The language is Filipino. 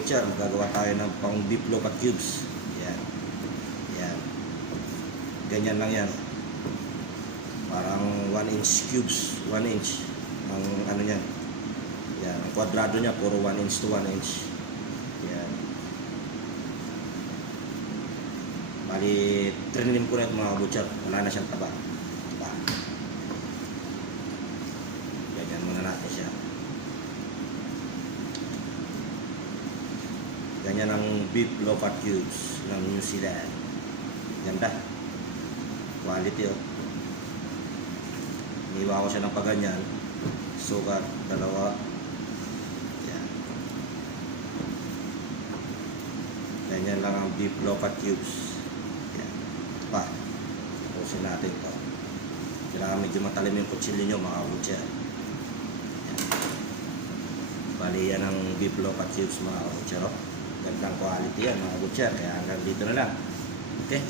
butcher, gagawa tayo ng pang beef local cubes. Yan. Yan. Ganyan lang yan. Parang 1 inch cubes. 1 inch. Ang ano yan. Yan. Ang kwadrado niya, puro 1 inch to 1 inch. Yan. Bali, trinilim ko na ito mga butcher. Wala na siyang taba. Taba. Ganyan muna natin siya. Ganyan ang beef low-fat cubes ng New Zealand. Ganda. Quality oh. Iniwa ko siya ng paganyan. Sukat, dalawa. Yan. Ganyan lang ang beef low-fat cubes. Yan. Pa. Tapusin natin ito. Kailangan medyo matalim yung kutsilyo nyo mga butcher. Yan. Bali yan ang beef low-fat cubes mga butcher oh. Gandang quality yan mga butcher. Kaya hanggang dito na lang. Okay?